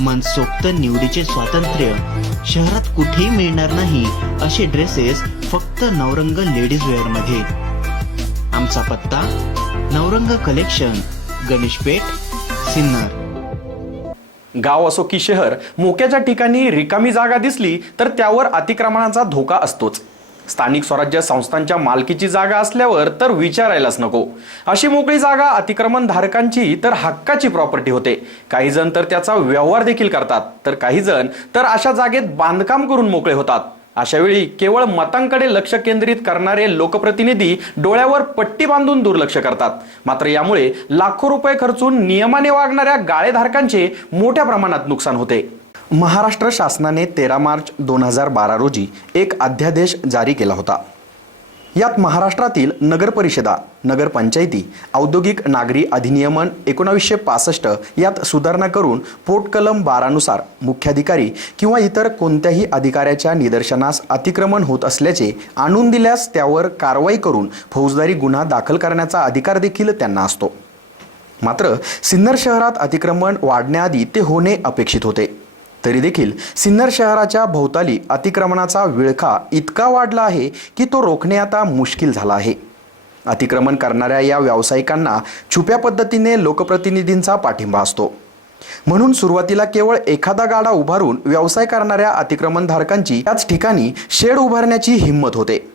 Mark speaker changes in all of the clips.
Speaker 1: मनसोक्त निवडीचे स्वातंत्र्य. शहरात कुठेही मिळणार नाही असे ड्रेसेस फक्त नवरंग लेडीज वेअरमध्ये. आमचा पत्ता नवरंग कलेक्शन गणेशपेठ सिन्नर.
Speaker 2: गाव असो की शहर मोक्याच्या ठिकाणी रिकामी जागा दिसली तर त्यावर अतिक्रमणाचा धोका असतोच. स्थानिक स्वराज्य संस्थांच्या मालकीची जागा असल्यावर तर विचारायलाच नको. अशी मोकळी जागा अतिक्रमण धारकांची तर हक्काची प्रॉपर्टी होते. काही जण तर त्याचा व्यवहार देखील करतात. तर काही जण तर अशा जागेत बांधकाम करून मोकळे होतात. अशावेळी केवळ मतांकडे लक्ष केंद्रित करणारे लोकप्रतिनिधी डोळ्यावर पट्टी बांधून दुर्लक्ष करतात. मात्र यामुळे लाखो रुपये खर्चून नियमाने वागणाऱ्या गाळेधारकांचे मोठ्या प्रमाणात नुकसान होते. महाराष्ट्र शासनाने तेरा मार्च दोन हजार बारा रोजी एक अध्यादेश जारी केला होता. यात महाराष्ट्रातील नगरपरिषदा नगरपंचायती औद्योगिक नागरी अधिनियमन एकोणावीसशे पासष्ट यात सुधारणा करून पोटकलम बारानुसार मुख्याधिकारी किंवा इतर कोणत्याही अधिकाऱ्याच्या निदर्शनास अतिक्रमण होत असल्याचे आणून दिल्यास त्यावर कारवाई करून फौजदारी गुन्हा दाखल करण्याचा अधिकार देखील त्यांना असतो. मात्र सिन्नर शहरात अतिक्रमण वाढण्याआधी ते होणे अपेक्षित होते. तरी देखील सिन्नर शहराच्या भोवताली अतिक्रमणाचा विळखा इतका वाढला आहे की तो रोखणे आता मुश्किल झाला आहे. अतिक्रमण करणाऱ्या या व्यावसायिकांना छुप्या पद्धतीने लोकप्रतिनिधींचा पाठिंबा असतो. म्हणून सुरुवातीला केवळ एखादा गाडा उभारून व्यवसाय करणाऱ्या अतिक्रमणधारकांची त्याच ठिकाणी शेड उभारण्याची हिंमत होते.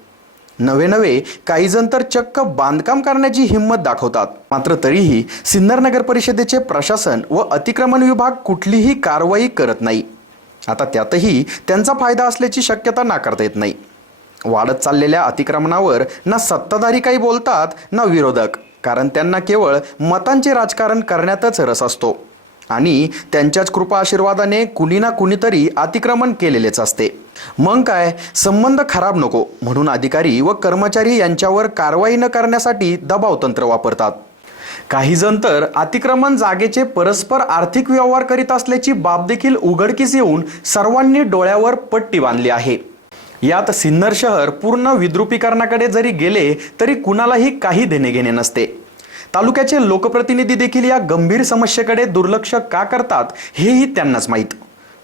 Speaker 2: नवे नवे काही जण तर चक्क बांधकाम करण्याची हिंमत दाखवतात. मात्र तरीही सिन्नर नगर परिषदेचे प्रशासन व अतिक्रमण विभाग कुठलीही कारवाई करत नाही. आता त्यातही त्यांचा फायदा असल्याची शक्यता नाकारता येत नाही. वाढत चाललेल्या अतिक्रमणावर ना सत्ताधारी काही बोलतात ना विरोधक. कारण त्यांना केवळ मतांचे राजकारण करण्यातच रस असतो. आणि त्यांच्याच कृपा आशीर्वादाने कुणी ना कुणीतरी अतिक्रमण केलेलेच असते. मग काय? संबंध खराब नको म्हणून अधिकारी व कर्मचारी यांच्यावर कारवाई न करण्यासाठी दबाव तंत्र वापरतात. काही जण तर अतिक्रमण जागेचे परस्पर आर्थिक व्यवहार करीत असल्याची बाब देखील उघडकीस येऊन सर्वांनी डोळ्यावर पट्टी बांधली आहे. यात सिन्नर शहर पूर्ण विद्रुपीकरणाकडे जरी गेले तरी कुणालाही काही देणे घेणे नसते. तालुक्याचे लोकप्रतिनिधी देखील या गंभीर समस्येकडे दुर्लक्ष का करतात हेही त्यांनाच माहीत.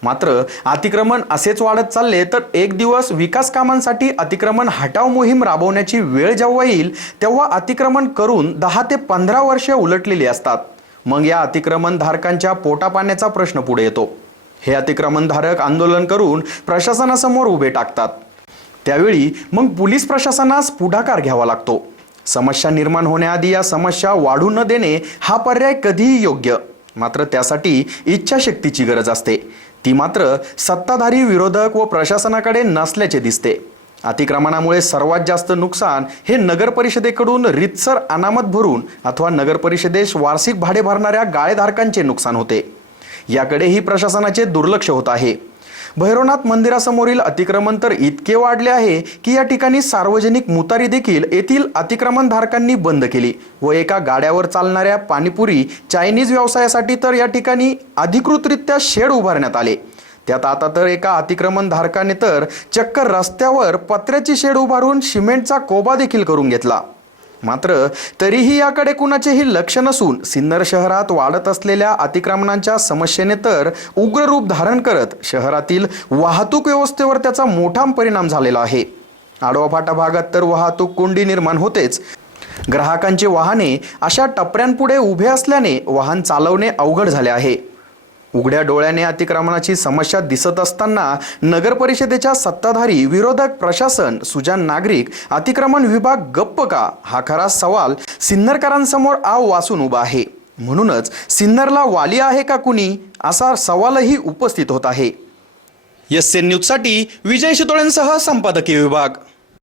Speaker 2: मात्र अतिक्रमण असेच वाढत चालले तर एक दिवस विकास कामांसाठी अतिक्रमण हटाव मोहीम राबवण्याची वेळ जेव्हा येईल तेव्हा अतिक्रमण करून दहा ते पंधरा वर्षे उलटलेली असतात. मग या अतिक्रमण धारकांच्या पोटापाण्याचा प्रश्न पुढे येतो. हे अतिक्रमणधारक आंदोलन करून प्रशासनासमोर उभे टाकतात. त्यावेळी मग पोलीस प्रशासनास पुढाकार घ्यावा लागतो. समस्या निर्माण होण्याआधी या समस्या वाढू न देणे हा पर्याय कधीही योग्य. मात्र त्यासाठी इच्छाशक्तीची गरज असते. ती मात्र सत्ताधारी विरोधक व प्रशासनाकडे नसल्याचे दिसते. अतिक्रमणामुळे सर्वात जास्त नुकसान हे नगर परिषदेकडून रितसर अनामत भरून अथवा नगर परिषदेस वार्षिक भाडे भरणाऱ्या गाळेधारकांचे नुकसान होते. याकडेही प्रशासनाचे दुर्लक्ष होत आहे. भैरवनाथ मंदिरासमोरील अतिक्रमण तर इतके वाढले आहे की या ठिकाणी सार्वजनिक मुतारी देखील येथील अतिक्रमण धारकांनी बंद केली व एका गाड्यावर चालणाऱ्या पाणीपुरी चायनीज व्यवसायासाठी तर या ठिकाणी अधिकृतरित्या शेड उभारण्यात आले. त्यात आता तर एका अतिक्रमण धारकाने तर चक्क रस्त्यावर पत्र्याची शेड उभारून सिमेंटचा कोबा देखील करून घेतला. मात्र तरीही याकडे कुणाचेही लक्ष नसून सिन्नर शहरात वाढत असलेल्या अतिक्रमणांच्या समस्येने तर उग्र रूप धारण करत शहरातील वाहतूक व्यवस्थेवर त्याचा मोठा परिणाम झालेला आहे. आडवा फाटा भागात तर वाहतूक कोंडी निर्माण होतेच. ग्राहकांची वाहने अशा टपऱ्यांपुढे उभे असल्याने वाहन चालवणे अवघड झाले आहे. उघड्या डोळ्याने अतिक्रमणाची समस्या दिसत असताना नगर परिषदेच्या सत्ताधारी विरोधक प्रशासन सुजान नागरिक अतिक्रमण विभाग गप्प का? हा खरा सवाल सिन्नरकरांसमोर आव वासून उभा आहे. म्हणूनच सिन्नरला वाली आहे का कुणी? असा सवालही उपस्थित होत आहे. एस एन न्यूजसाठी विजय शितोळेंसह संपादकीय विभाग.